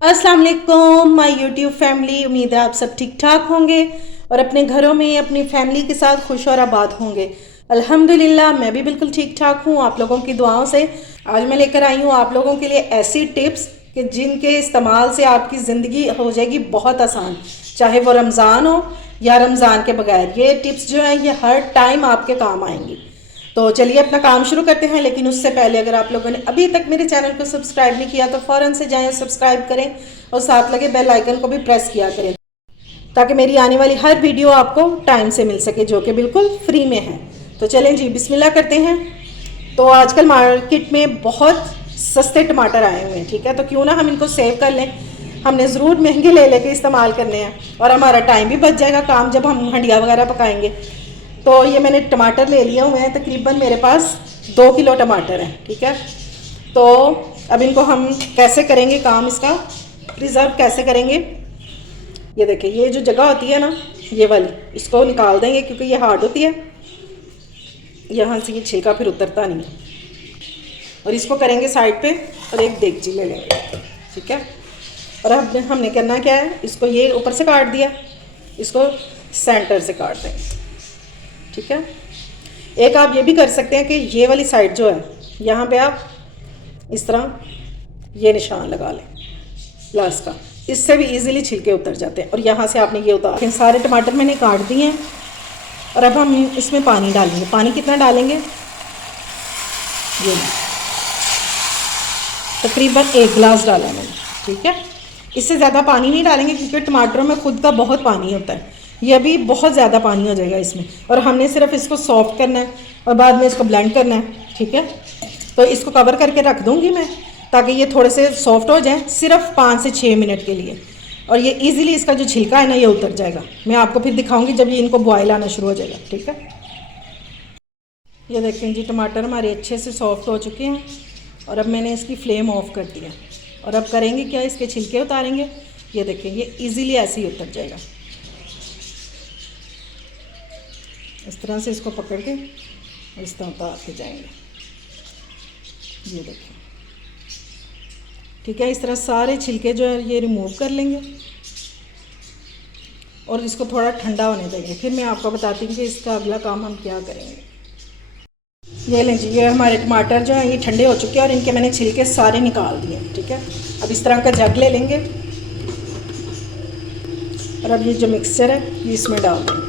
अस्सलाम वालेकुम my YouTube family. उम्मीद है आप सब ठीक ठाक होंगे और अपने घरों में अपनी फैमिली के साथ खुश और आबाद होंगे। अल्हम्दुलिल्लाह मैं भी बिल्कुल ठीक ठाक हूँ आप लोगों की दुआओं से। आज मैं लेकर आई हूँ आप लोगों के लिए ऐसी टिप्स कि जिनके इस्तेमाल से आपकी ज़िंदगी हो जाएगी बहुत आसान, चाहे वो रमज़ान हो या रमज़ान के बगैर। ये टिप्स जो हैं ये हर टाइम आपके काम आएंगी। तो चलिए अपना काम शुरू करते हैं, लेकिन उससे पहले अगर आप लोगों ने अभी तक मेरे चैनल को सब्सक्राइब नहीं किया तो फ़ौरन से जाएं, सब्सक्राइब करें और साथ लगे बेल आइकन को भी प्रेस किया करें ताकि मेरी आने वाली हर वीडियो आपको टाइम से मिल सके, जो कि बिल्कुल फ्री में है। तो चलें जी बिस्मिल्लाह करते हैं। तो आजकल मार्केट में बहुत सस्ते टमाटर आए हुए हैं, ठीक है, तो क्यों ना हम इनको सेव कर लें। हमने ज़रूर महंगे ले लेके इस्तेमाल करने हैं और हमारा टाइम भी बच जाएगा काम जब हम हंडिया वगैरह पकाएंगे। तो ये मैंने टमाटर ले लिए हुए हैं, तकरीबन मेरे पास 2 किलो टमाटर हैं, ठीक है। तो अब इनको हम कैसे करेंगे काम, इसका प्रिजर्व कैसे करेंगे। ये देखिए ये जो जगह होती है ना ये वाली, इसको निकाल देंगे क्योंकि ये हार्ड होती है, यहाँ से ये छिलका फिर उतरता नहीं है। और इसको करेंगे साइड पे और एक देगची ले लेंगे, ठीक है। और अब हमने करना क्या है, इसको ये ऊपर से काट दिया, इसको सेंटर से काट देंगे, ठीक है। एक आप ये भी कर सकते हैं कि ये वाली साइड जो है यहाँ पे आप इस तरह ये निशान लगा लें प्लस का, इससे भी इजीली छिलके उतर जाते हैं। और यहाँ से आपने ये उतार, सारे टमाटर मैंने काट दिए हैं। और अब हम इसमें पानी डालेंगे। पानी कितना डालेंगे, ये तकरीबन 1 गिलास डाला मैंने, ठीक है। इससे ज़्यादा पानी नहीं डालेंगे क्योंकि टमाटरों में खुद का बहुत पानी होता है, ये अभी बहुत ज़्यादा पानी हो जाएगा इसमें। और हमने सिर्फ इसको सॉफ्ट करना है और बाद में इसको ब्लेंड करना है, ठीक है। तो इसको कवर करके रख दूँगी मैं ताकि ये थोड़े से सॉफ्ट हो जाए, सिर्फ 5 से 6 मिनट के लिए। और ये इजीली इसका जो छिलका है ना ये उतर जाएगा। मैं आपको फिर दिखाऊंगी जब ये इनको बॉयल आना शुरू हो जाएगा, ठीक है। ये देखें जी टमाटर हमारे अच्छे से सॉफ्ट हो चुके हैं और अब मैंने इसकी फ्लेम ऑफ कर दी है। और अब करेंगे क्या, इसके छिलके उतारेंगे। ये देखें ये इजीली ऐसे ही उतर जाएगा, इस तरह से इसको पकड़ के इस तरह उतारते जाएंगे। ये देखें, ठीक है। इस तरह सारे छिलके जो है ये रिमूव कर लेंगे और इसको थोड़ा ठंडा होने देंगे। फिर मैं आपको बताती हूँ कि इसका अगला काम हम क्या करेंगे। ये लें जी, ये हमारे टमाटर जो हैं ये ठंडे हो चुके हैं और इनके मैंने छिलके सारे निकाल दिए, ठीक है। अब इस तरह का जग ले लेंगे और अब ये जो मिक्सचर है ये इसमें डाल देंगे।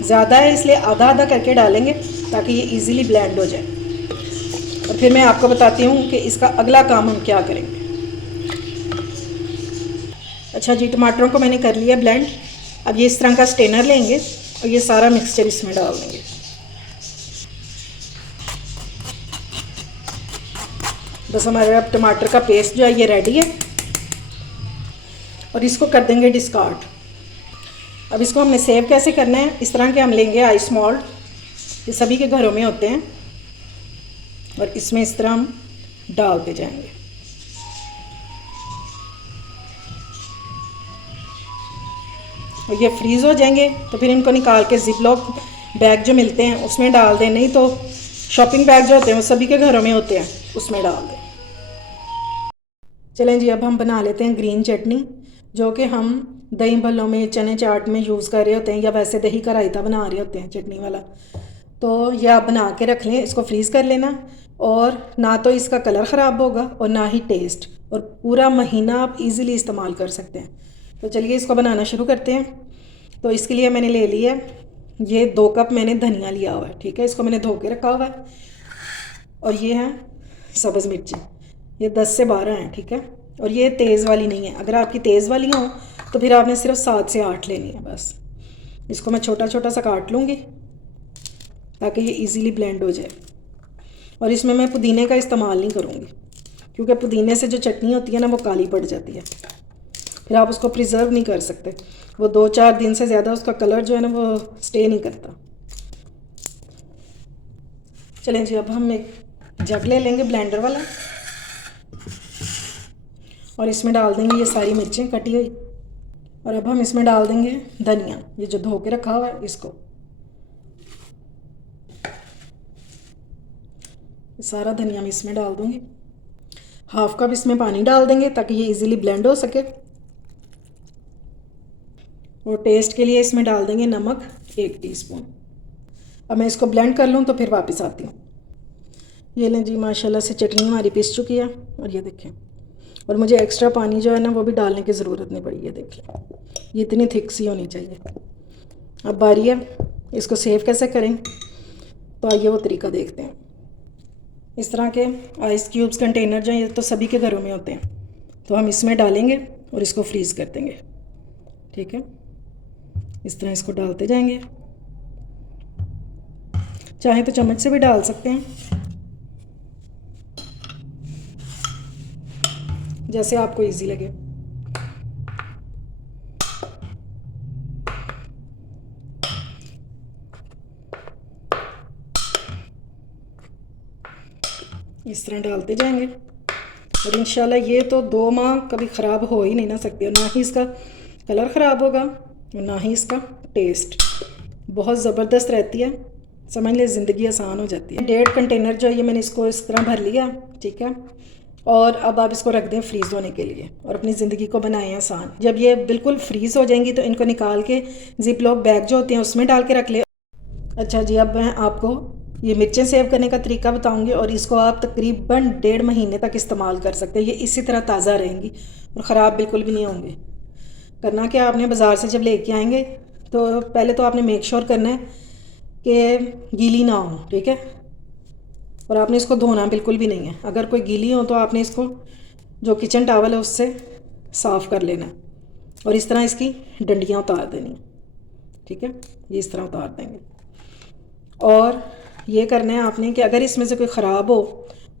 ज़्यादा है इसलिए आधा आधा करके डालेंगे ताकि ये इजीली ब्लेंड हो जाए। और फिर मैं आपको बताती हूँ कि इसका अगला काम हम क्या करेंगे। अच्छा जी, टमाटरों को मैंने कर लिया ब्लेंड। अब ये इस तरह का स्टेनर लेंगे और ये सारा मिक्सचर इसमें डाल देंगे। बस हमारा अब टमाटर का पेस्ट जो है ये रेडी है और इसको कर देंगे डिस्कार्ड। अब इसको हमने सेव कैसे करना है, इस तरह के हम लेंगे आइस मोल्ड, ये सभी के घरों में होते हैं, और इसमें इस तरह हम डालते जाएंगे। और ये फ्रीज़ हो जाएंगे तो फिर इनको निकाल के जिप लॉक बैग जो मिलते हैं उसमें डाल दें, नहीं तो शॉपिंग बैग जो होते हैं वो सभी के घरों में होते हैं उसमें डाल दें। चलें जी अब हम बना लेते हैं ग्रीन चटनी, जो कि हम दही भल्लों में चने चाट में यूज़ कर रहे होते हैं या वैसे दही का रायता बना रहे होते हैं चटनी वाला। तो ये आप बना के रख लें, इसको फ्रीज़ कर लेना। और ना तो इसका कलर ख़राब होगा और ना ही टेस्ट, और पूरा महीना आप इजीली इस्तेमाल कर सकते हैं। तो चलिए इसको बनाना शुरू करते हैं। तो इसके लिए मैंने ले लिया ये 2 कप मैंने धनिया लिया हुआ है, ठीक है। इसको मैंने धो के रखा हुआ है। और ये है सब्ज़ मिर्ची, ये 10 से 12 हैं, ठीक है। और ये तेज़ वाली नहीं है, अगर आपकी तेज़ वाली हो तो फिर आपने सिर्फ 7 से 8 लेनी है बस। इसको मैं छोटा छोटा सा काट लूँगी ताकि ये इजीली ब्लेंड हो जाए। और इसमें मैं पुदीने का इस्तेमाल नहीं करूँगी क्योंकि पुदीने से जो चटनी होती है ना वो काली पड़ जाती है, फिर आप उसको प्रिजर्व नहीं कर सकते, वो 2-4 दिन से ज़्यादा उसका कलर जो है ना वो स्टे नहीं करता। चलें जी अब हम एक जग ले लेंगे ब्लेंडर वाला और इसमें डाल देंगे ये सारी मिर्चें कटी हुई। और अब हम इसमें डाल देंगे धनिया, ये जो धो के रखा हुआ है इसको, सारा धनिया मैं इसमें डाल दूँगी। हाफ कप इसमें पानी डाल देंगे ताकि ये इजीली ब्लेंड हो सके। और टेस्ट के लिए इसमें डाल देंगे नमक 1 टीस्पून। अब मैं इसको ब्लेंड कर लूँ तो फिर वापस आती हूँ। ये लें जी, माशाल्लाह से चटनी हमारी पिस चुकी है और ये देखें। और मुझे एक्स्ट्रा पानी जो है ना वो भी डालने की ज़रूरत नहीं पड़ी है, देख लें ये इतनी थिक सी होनी चाहिए। अब बारी है इसको सेव कैसे करें, तो आइए वो तरीका देखते हैं। इस तरह के आइस क्यूब्स कंटेनर जो हैं ये तो सभी के घरों में होते हैं, तो हम इसमें डालेंगे और इसको फ्रीज़ कर देंगे। ठीक है, इस तरह इसको डालते जाएंगे, चाहे तो चम्मच से भी डाल सकते हैं, जैसे आपको इजी लगे। इस तरह डालते जाएंगे और इंशाल्लाह ये तो 2 माह कभी ख़राब हो ही नहीं ना सकती, और ना ही इसका कलर ख़राब होगा और ना ही इसका टेस्ट। बहुत ज़बरदस्त रहती है, समझ ले ज़िंदगी आसान हो जाती है। 1.5 कंटेनर जो ये मैंने इसको इस तरह भर लिया, ठीक है। और अब आप इसको रख दें फ्रीज़ होने के लिए और अपनी ज़िंदगी को बनाएं आसान। जब ये बिल्कुल फ्रीज़ हो जाएंगी तो इनको निकाल के जिप लॉक बैग जो होते हैं उसमें डाल के रख ले। अच्छा जी, अब मैं आपको ये मिर्चें सेव करने का तरीका बताऊंगी और इसको आप तकरीबन 1.5 महीने तक इस्तेमाल कर सकते हैं। ये इसी तरह ताज़ा रहेंगी और ख़राब बिल्कुल भी नहीं होंगे। करना क्या, आपने बाज़ार से जब लेके आएंगे तो पहले तो आपने मेक श्योर करना है कि गीली ना हो, ठीक है। और आपने इसको धोना बिल्कुल भी नहीं है। अगर कोई गीली हो तो आपने इसको जो किचन टॉवल है उससे साफ़ कर लेना और इस तरह इसकी डंडियाँ उतार देनी, ठीक है। ये इस तरह उतार देंगे और ये करना है आपने कि अगर इसमें से कोई ख़राब हो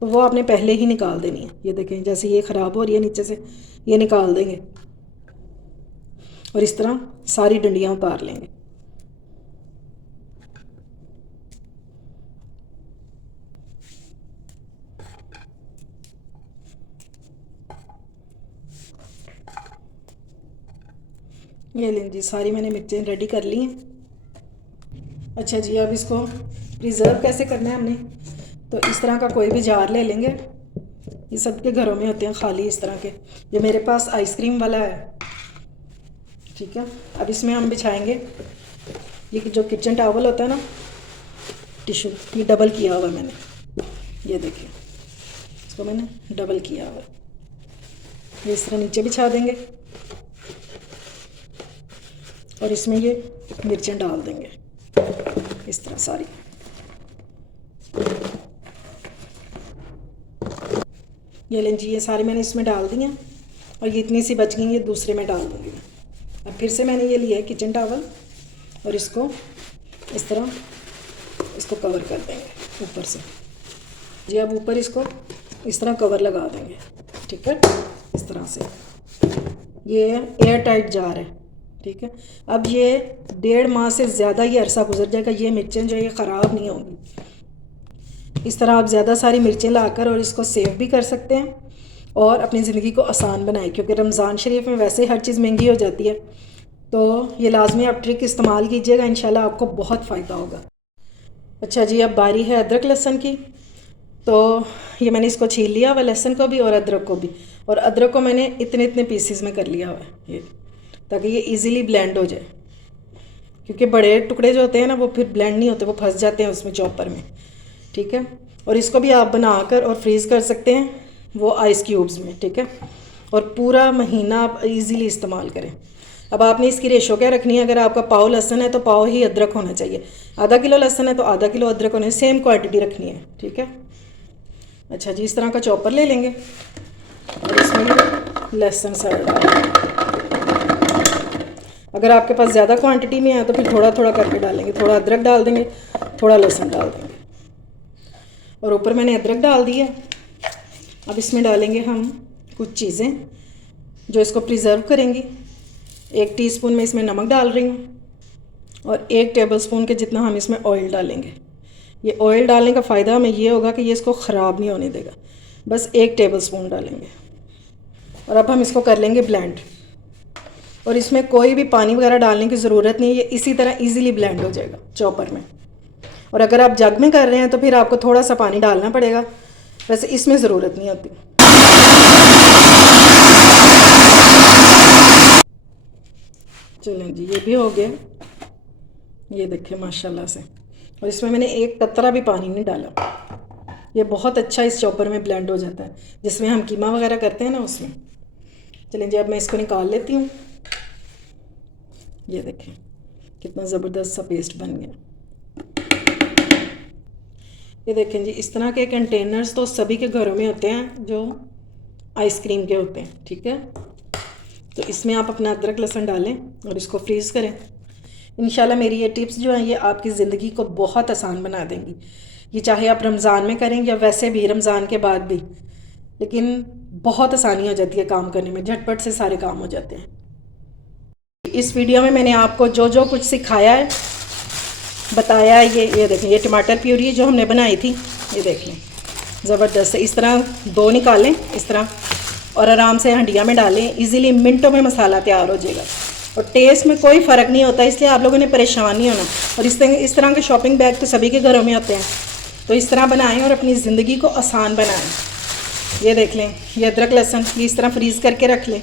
तो वो आपने पहले ही निकाल देनी है। ये देखें, जैसे ये ख़राब हो रही है नीचे से, ये निकाल देंगे और इस तरह सारी डंडियाँ उतार लेंगे। ये लें जी, सारी मैंने मिर्चें रेडी कर ली हैं। अच्छा जी, अब इसको प्रिज़र्व कैसे करना है हमने, तो इस तरह का कोई भी जार ले लेंगे। ये सबके घरों में होते हैं खाली इस तरह के। ये मेरे पास आइसक्रीम वाला है, ठीक है। अब इसमें हम बिछाएंगे ये जो किचन टॉवल होता है ना, टिशू, ये डबल किया हुआ मैंने, ये देखिए इसको मैंने डबल किया हुआ। ये इस तरह नीचे बिछा देंगे और इसमें ये मिर्चें डाल देंगे इस तरह सारी। ये लें जी, ये सारी मैंने इसमें डाल दी हैं और ये इतनी सी बच गई, ये दूसरे में डाल दूँगी। अब फिर से मैंने ये लिया है किचन टॉवल और इसको इस तरह इसको कवर कर देंगे ऊपर से जी। अब ऊपर इसको इस तरह कवर लगा देंगे, ठीक है, इस तरह से। ये एयर टाइट जार है, ठीक है। अब ये 1.5 माह से ज़्यादा ही अरसा गुजर जाएगा, ये मिर्चें जो ये ख़राब नहीं होंगी। इस तरह आप ज़्यादा सारी मिर्चें लाकर और इसको सेव भी कर सकते हैं और अपनी ज़िंदगी को आसान बनाएं, क्योंकि रमज़ान शरीफ में वैसे हर चीज़ महंगी हो जाती है। तो ये लाजमी आप ट्रिक इस्तेमाल कीजिएगा, इंशाल्लाह आपको बहुत फ़ायदा होगा। अच्छा जी, अब बारी है अदरक लहसुन की। तो ये मैंने इसको छील लिया हुआ, लहसुन को भी और अदरक को भी। और अदरक को मैंने इतने इतने पीसीज में कर लिया हुआ है ये, ताकि ये इजीली ब्लेंड हो जाए, क्योंकि बड़े टुकड़े जो होते हैं ना वो फिर ब्लेंड नहीं होते, वो फंस जाते हैं उसमें चॉपर में, ठीक है। और इसको भी आप बनाकर और फ्रीज़ कर सकते हैं वो आइस क्यूब्स में, ठीक है। और पूरा महीना आप इजीली इस्तेमाल करें। अब आपने इसकी रेशो क्या रखनी है, अगर आपका पाव लहसुन है तो पाव ही अदरक होना चाहिए, आधा किलो लहसुन है तो आधा किलो अदरक होना, सेम क्वांटिटी रखनी है, ठीक है। अच्छा जी, इस तरह का चॉपर ले लेंगे और इसमें लहसुन सारा डालेंगे। अगर आपके पास ज़्यादा क्वांटिटी में है तो फिर थोड़ा थोड़ा करके डालेंगे, थोड़ा अदरक डाल देंगे, थोड़ा लहसुन डाल देंगे। और ऊपर मैंने अदरक डाल दिया। अब इसमें डालेंगे हम कुछ चीज़ें जो इसको प्रिजर्व करेंगी। 1 टीस्पून में इसमें नमक डाल रही हूँ और 1 टेबलस्पून के जितना हम इसमें ऑयल डालेंगे। ये ऑयल डालने का फ़ायदा हमें ये होगा कि ये इसको ख़राब नहीं होने देगा। बस 1 टेबलस्पून डालेंगे और अब हम इसको कर लेंगे ब्लेंड। और इसमें कोई भी पानी वगैरह डालने की ज़रूरत नहीं है, ये इसी तरह इजीली ब्लेंड हो जाएगा चॉपर में। और अगर आप जग में कर रहे हैं तो फिर आपको थोड़ा सा पानी डालना पड़ेगा, वैसे इसमें ज़रूरत नहीं होती। चलें जी, ये भी हो गया। ये देखिए माशाल्लाह से। और इसमें मैंने एक कतरा भी पानी नहीं डाला। ये बहुत अच्छा इस चॉपर में ब्लेंड हो जाता है, जिसमें हम कीमा वगैरह करते हैं ना उसमें। चलें जी, अब मैं इसको निकाल लेती हूँ। ये देखें कितना ज़बरदस्त सा पेस्ट बन गया। ये देखें जी, इस तरह के कंटेनर्स तो सभी के घरों में होते हैं जो आइसक्रीम के होते हैं, ठीक है। तो इसमें आप अपना अदरक लहसुन डालें और इसको फ्रीज़ करें। इंशाल्लाह मेरी ये टिप्स जो हैं ये आपकी ज़िंदगी को बहुत आसान बना देंगी। ये चाहे आप रमज़ान में करें या वैसे भी रमज़ान के बाद भी, लेकिन बहुत आसानी हो जाती है काम करने में, झटपट से सारे काम हो जाते हैं। इस वीडियो में मैंने आपको जो जो कुछ सिखाया है, बताया है, ये देखें, ये टमाटर प्यूरी जो हमने बनाई थी, ये देख लें ज़बरदस्त है। इस तरह दो निकालें इस तरह और आराम से हंडिया में डालें। इजीली मिनटों में मसाला तैयार हो जाएगा और टेस्ट में कोई फ़र्क नहीं होता, इसलिए आप लोगों ने परेशान नहीं होना। और इस तरह के शॉपिंग बैग तो सभी के घरों में होते हैं, तो इस तरह बनाएं और अपनी ज़िंदगी को आसान बनाएं। ये देख लें, ये अदरक लहसुन ये इस तरह फ्रीज़ करके रख लें,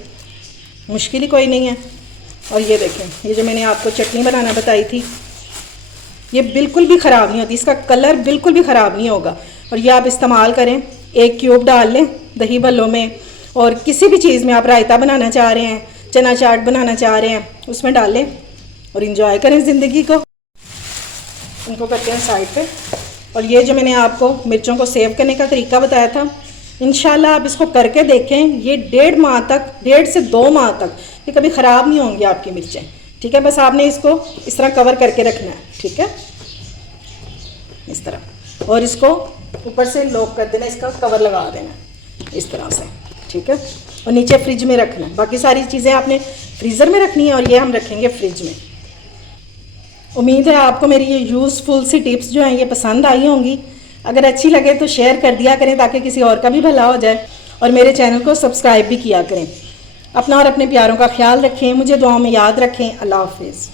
मुश्किल ही कोई नहीं है। और ये देखें, ये जो मैंने आपको चटनी बनाना बताई थी, ये बिल्कुल भी ख़राब नहीं होती, इसका कलर बिल्कुल भी ख़राब नहीं होगा। और ये आप इस्तेमाल करें, एक क्यूब डाल लें दही भल्लों में, और किसी भी चीज़ में आप रायता बनाना चाह रहे हैं, चना चाट बनाना चाह रहे हैं, उसमें डाल लें और इंजॉय करें ज़िंदगी को। इनको करते हैं साइड पे। और ये जो मैंने आपको मिर्चों को सेव करने का तरीका बताया था, इंशाल्लाह आप इसको करके देखें। ये 1.5 माह तक, 1.5 से 2 माह तक ये कभी ख़राब नहीं होंगी आपकी मिर्चें, ठीक है। बस आपने इसको इस तरह कवर करके रखना है, ठीक है, इस तरह। और इसको ऊपर से लॉक कर देना, इसका कवर लगा देना इस तरह से, ठीक है। और नीचे फ्रिज में रखना है। बाकी सारी चीज़ें आपने फ्रीज़र में रखनी है और ये हम रखेंगे फ्रिज में। उम्मीद है आपको मेरी ये यूज़फुल सी टिप्स जो हैं ये पसंद आई होंगी। अगर अच्छी लगे तो शेयर कर दिया करें ताकि किसी और का भी भला हो जाए, और मेरे चैनल को सब्सक्राइब भी किया करें। अपना और अपने प्यारों का ख्याल रखें, मुझे दुआओं में याद रखें। अल्लाह हाफिज़।